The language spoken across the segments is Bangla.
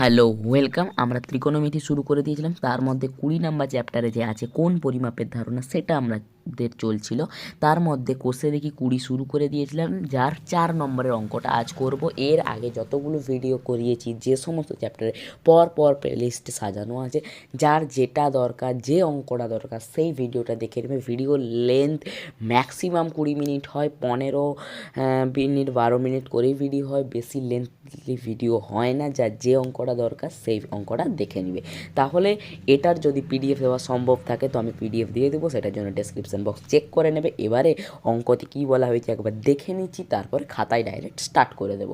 Hello, welcome. আমরা ত্রিকোণমিতি শুরু করে দিয়েছিলাম। তার মধ্যে কুড়ি নাম্বার চ্যাপ্টারে যে আছে, কোন পরিমাপের ধারণা, সেটা আমাদের চলছিল। তার মধ্যে কোষে দেখি কুড়ি শুরু করে দিয়েছিলাম, যার চার নম্বরের অঙ্কটা আজ করব। এর আগে যতগুলো ভিডিও করিয়েছি, যে সমস্ত চ্যাপ্টারে পর পর প্লেলিস্টে সাজানো আছে, যার যেটা দরকার, যে অঙ্কটা দরকার, সেই ভিডিওটা দেখে নেবে। ভিডিও লেন্থ ম্যাক্সিমাম কুড়ি মিনিট হয়, পনেরো মিনিট বারো মিনিট করেই ভিডিও হয়, বেশি লেন্থলি ভিডিও হয় না, যার যে অঙ্কটা দরকার, সেই অঙ্কটা দেখে নিবে। তাহলে এটার যদি পিডিএফ দেওয়া সম্ভব থাকে, তো আমি পিডিএফ দিয়ে দেবো, সেটার জন্য ডেসক্রিপশন বক্স চেক করে নেবে। এবারে অঙ্কতে কী বলা হয়েছে একবার দেখে নিচ্ছি, তারপরে খাতায় ডাইরেক্ট স্টার্ট করে দেব।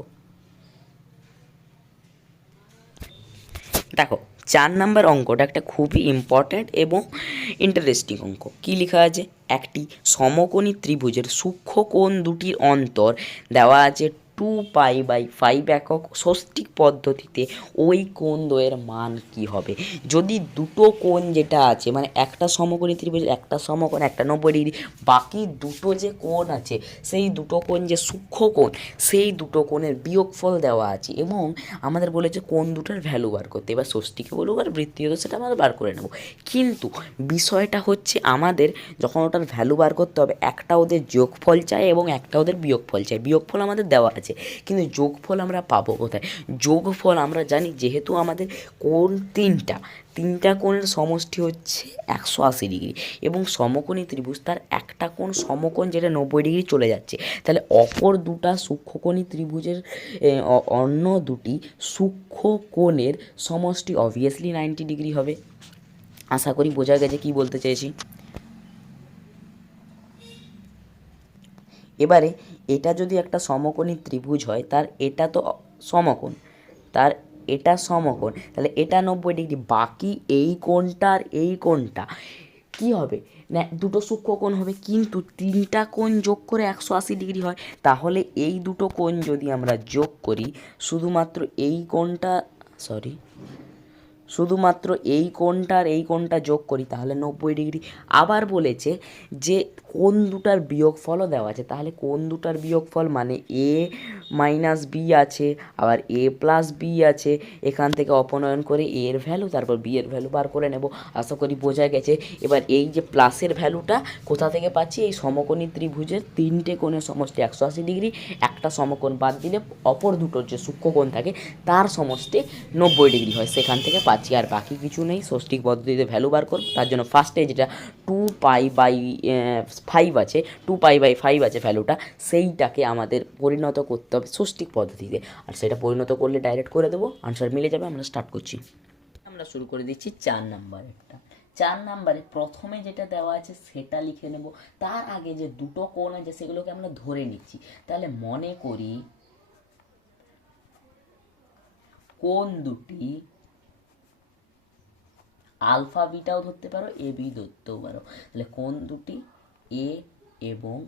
দেখো, চার নাম্বার অঙ্কটা একটা খুবই ইম্পর্ট্যান্ট এবং ইন্টারেস্টিং অঙ্ক। কি লেখা আছে? একটি সমকোণী ত্রিভুজের সূক্ষ্ম কোণ দুটির অন্তর দেওয়া আছে টু পাই বাই ফাইভ একক ষষ্ঠিক পদ্ধতিতে ওই কোণ দ্বয়ের মান কি হবে? যদি দুটো কোণ যেটা আছে মানে একটা সমকোণী ত্রিভুজ, একটা সমকোণ, একটা নব্বই ডিগ্রি, বাকি দুটো যে কোণ আছে, সেই দুটো কোণ যে সূক্ষ্ম কোণ, সেই দুটো কোণের বিয়োগফল দেওয়া আছে এবং আমাদের বলেছে কোন দুটোর ভ্যালু বার করতে। এবার ষষ্ঠীকে বলব আর বৃত্তীয় সেটা আমরা বার করে নেব। কিন্তু বিষয়টা হচ্ছে আমাদের যখন ওটার ভ্যালু বার করতে হবে, একটা ওদের যোগফল চাই এবং একটা ওদের বিয়োগফল চাই। বিয়োগফল আমাদের দেওয়া আছে। কিন্তু যোগফল আমরা পাবো কোথায়? যোগফল আমরা জানি যেহেতু আমাদের কোন তিনটা তিনটা কোণের সমষ্টি হচ্ছে একশো আশি ডিগ্রি এবং সমকোণী ত্রিভুজ তার একটা কোণ সমকোণ যেটা নব্বই ডিগ্রি চলে যাচ্ছে। তাহলে অপর দুটা সূক্ষ্মকোণী ত্রিভুজের অন্য দুটি সূক্ষ্ম কোণের সমষ্টি অবভিয়াসলি নাইনটি ডিগ্রি হবে। আশা করি বোঝা গেছে কি বলতে চেয়েছি। এবারে এটা যদি একটা সমকোণী ত্রিভুজ হয়, তার এটা তো সমকোণ। তার এটা সমকোণ। তাহলে এটা নব্বই ডিগ্রি, বাকি এই কোণটা আর এই কোণটা। কী হবে? না, দুটো সূক্ষ্ম কোণ হবে, কিন্তু তিনটা কোণ যোগ করে একশো আশি ডিগ্রি হয়। তাহলে এই দুটো কোণ যদি আমরা যোগ করি, শুধুমাত্র এই কোণটা সরি শুধুমাত্র এই কোণটা আর এই কোণটা যোগ করি তাহলে নব্বই ডিগ্রি। আবার বলেছে যে কোন দুটার বিয়োগফলও দেওয়া আছে, তাহলে কোন দুটার বিয়োগফল মানে এ মাইনাস বি আছে, আবার এ প্লাস বি আছে, এখান থেকে অপনয়ন করে এ এর ভ্যালু, তারপর বি এর ভ্যালু বার করে নেব। আশা করি বোঝা গেছে। এবার এই যে প্লাসের ভ্যালুটা কোথা থেকে পাচ্ছি? এই সমকোণী ত্রিভুজের তিনটে কোণের সমষ্টি একশো আশি ডিগ্রি, একটা সমকোণ বাদ দিলে অপর দুটোর যে সূক্ষ্মকোণ থাকে, তার সমষ্টি নব্বই ডিগ্রি হয়, সেখান থেকে পাচ্ছি। আর বাকি কিছু নেই ষষ্ঠিক পদ্ধতিতে ভ্যালু বার করব। তার জন্য ফার্স্টে যেটা টু পাই বাই ফাইভ আছে টু পাই বাই ফাইভ আছে ভ্যালুটা সেইটাকে আমাদের পরিণত করতে হবে ষষ্ঠিক পদ্ধতিতে। আর সেটা পরিণত করলে ডাইরেক্ট করে দেবো আনসার মিলে যাবে, আমরা স্টার্ট করছি। আমরা শুরু করে দিচ্ছি চার নাম্বারেরটা চার নাম্বারে প্রথমে যেটা দেওয়া আছে সেটা লিখে নেব। তার আগে যে দুটো কোণ আছে সেগুলোকে আমরা ধরে নিচ্ছি। তাহলে মনে করি কোন দুটি আলফা বিটাও ধরতে পারো, এ বি ধরতেও পারো। তাহলে কোন দুটি? এ এবং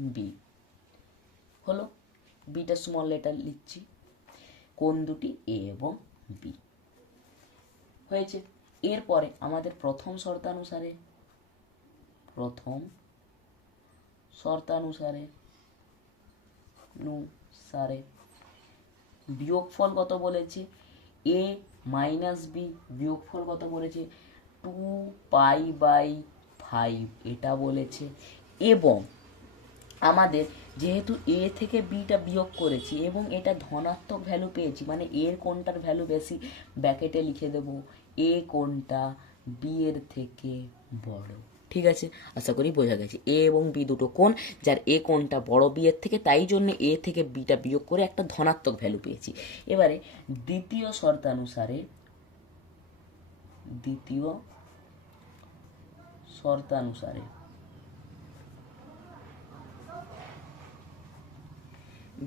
বি। হলো বিটা স্মল লেটার লিখছি। কোন দুটি? এ এবং বি। হয়েছে। এরপরে আমাদের প্রথম শর্তানুসারে প্রথম শর্তানুসারে অনুসারে বিয়োগফল কত বলেছে? এ মাইনাস বি বিয়োগফল কত বলেছে টু পাই বাই ফাইভ এটা বলেছে। এবং আমাদের যেহেতু এ থেকে বিটা বিয়োগ করেছি এবং এটা ধনাত্মক ভ্যালু পেয়েছি মানে এর কোনটার ভ্যালু বেশি? ব্যাকেটে লিখে দেব এ কোনটা বি এর থেকে বড়। ঠিক আছে? আশা করি বোঝা গেছে। এ এবং বি দুটো কোণ, যার এ কোণটা বড় বি এর থেকে, তাই জন্য এ থেকে বিটা বিয়োগ করে একটা ধনাত্মক ভ্যালু পেয়েছি। এবারে দ্বিতীয় শর্তানুসারে দ্বিতীয় শর্তানুসারে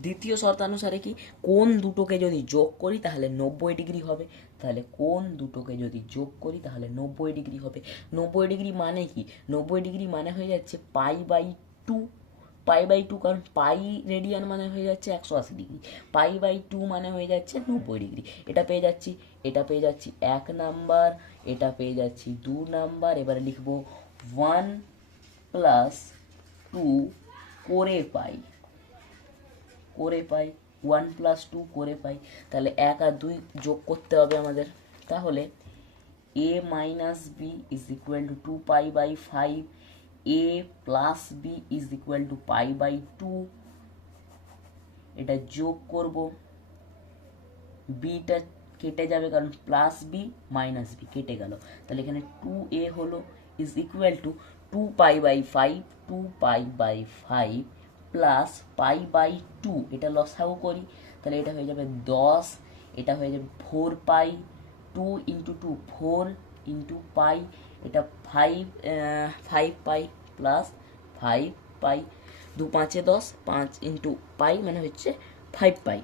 দ্বিতীয় শর্তানুসারে কি? কোন দুটোকে যদি যোগ করি, তাহলে নব্বই ডিগ্রি হবে। তাহলে কোন দুটোকে যদি যোগ করি, তাহলে নব্বই ডিগ্রি হবে। নব্বই ডিগ্রি মানে কি? নব্বই ডিগ্রি মানে হয়ে যাচ্ছে pi by two. Pi by two কারণ পাই রেডিয়ান মানে হয়ে যাচ্ছে একশো আশি ডিগ্রি। পাই বাই টু মানে হয়ে যাচ্ছে নব্বই ডিগ্রি। এটা পেয়ে যাচ্ছি, এটা পেয়ে যাচ্ছি এক নাম্বার, এটা পেয়ে যাচ্ছি দু নাম্বার। এবারে লিখব ওয়ান প্লাস টু করে পাই। করে পাই ওয়ান প্লাস টু করে পাই, তাহলে এক আর দুই যোগ করতে হবে আমাদের। তাহলে A minus B is equal to two pi by five A plus B is equal to pi by two এটা যোগ করব। বিটা কেটে যাবে কারণ প্লাস বি মাইনাস বি কেটে গেল। তাহলে এখানে টু এ হলো is equal to two pi by five two pi by five plus pi by two এটা লসাও করি? তাহলে এটা হয়ে যাবে দশ, এটা হয়ে যাবে four pi two into two four into pi এটা five five pi plus five pi দু পাঁচে দশ, পাঁচ ইন্টু পাই মানে হচ্ছে ফাইভ পাই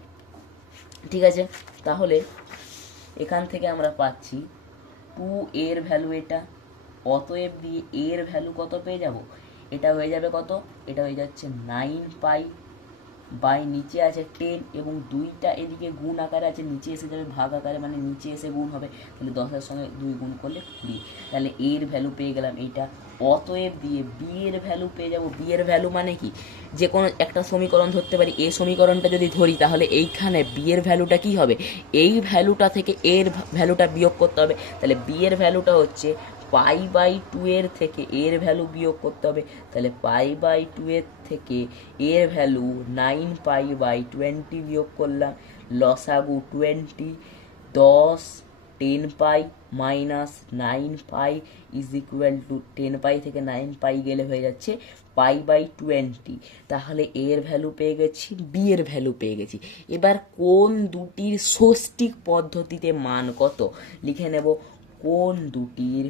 ঠিক আছে? তাহলে এখান থেকে আমরা পাচ্ছি টু এর ভ্যালু এটা, অতএব দিয়ে এর ভ্যালু কত পেয়ে যাব? এটা হয়ে যাবে কত? এটা হয়ে যাচ্ছে নাইন পাই বাই নিচে আছে টেন এবং দুইটা এদিকে গুণ আকারে আছে, নিচে এসে যাবে ভাগ আকারে মানে নিচে এসে গুণ হবে। তাহলে দশের সঙ্গে দুই গুণ করলে কুড়ি। তাহলে এর ভ্যালু পেয়ে গেলাম এইটা। অতএব দিয়ে বি এর ভ্যালু পেয়ে যাব। বি এর ভ্যালু মানে কি? যে কোনো একটা সমীকরণ ধরতে পারি। এ সমীকরণটা যদি ধরি, তাহলে এইখানে বি এর ভ্যালুটা কি হবে? এই ভ্যালুটা থেকে এর ভ্যালুটা বিয়োগ করতে হবে। তাহলে বি এর ভ্যালুটা হচ্ছে পাই বাই টু এর থেকে এর ভ্যালু বিয়োগ করতে হবে, তাহলে পাই বাই টু এর থেকে এর value nine pi by twenty বিয়োগ করলাম লসাগু টোয়েন্টি দশ ten pi minus nine pi is equal to ten pi থেকে নাইন পাই গেলে হয়ে যাচ্ছে পাই বাই টোয়েন্টি তাহলে এর ভ্যালু পেয়ে গেছি বি এর ভ্যালু পেয়ে গেছি। এবার কোন দুটির ষষ্ঠিক পদ্ধতিতে মান কত? লিখে নেব, কোন দুটির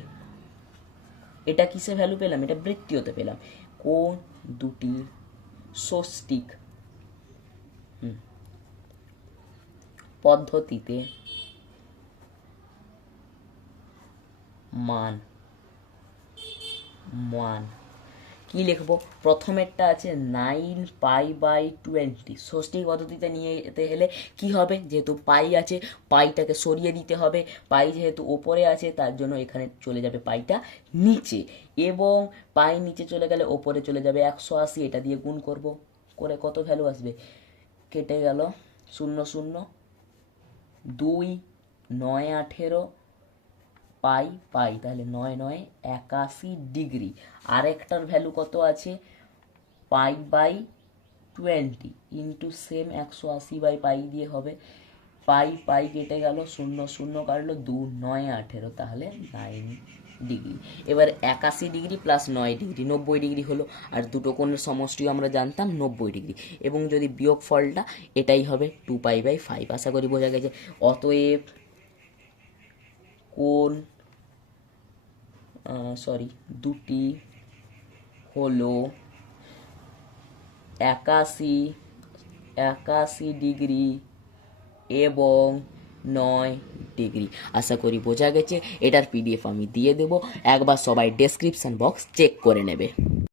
এটা কিসে ভ্যালু পেলাম? এটা বৃত্তীয়তে পেলাম। কোন দুটি সষ্টিক হুম, পদ্ধতিতে মান। মান। কি লিখব? প্রথমেরটা আছে নাইন পাই বাই টোয়েন্টি। ষষ্ঠী পদ্ধতিতে নিয়ে যেতে হলে কি হবে? যেহেতু পাই আছে, পাইটাকে সরিয়ে দিতে হবে। পাই যেহেতু ওপরে আছে, তার জন্য এখানে চলে যাবে পাইটা নিচে। এবং পাই নিচে চলে গেলে ওপরে চলে যাবে একশো আশি। এটা দিয়ে গুণ করব। করে কত ভ্যালু আসবে? কেটে গেল শূন্য শূন্য, দুই, নয়, আঠেরো পাই পাই। তাহলে নয় নয়, একাশি ডিগ্রি। আরেকটার ভ্যালু কত আছে? Pi by twenty into same একশো আশি বাই পাই দিয়ে হবে। পাই পাই কেটে গেল, শূন্য শূন্য কাটলো, দু, নয়, আঠেরো, তাহলে নাইন ডিগ্রি। এবার একাশি ডিগ্রি প্লাস নয় ডিগ্রি, নব্বই ডিগ্রি হলো। আর দুটো কোণের সমষ্টিও আমরা জানতাম, নব্বই ডিগ্রি। এবং যদি বিয়োগ ফলটা, এটাই হবে টু পাই বাই ফাইভ আশা করি বোঝা গেছে। অতএব কোন সরি দুটি হলো একাশি একাশি ডিগ্রি এবং নয় ডিগ্রি। আশা করি বোঝা গেছে, এটার পিডিএফ আমি দিয়ে দেবো। একবার সবাই ডেসক্রিপশান বক্স চেক করে নেবে।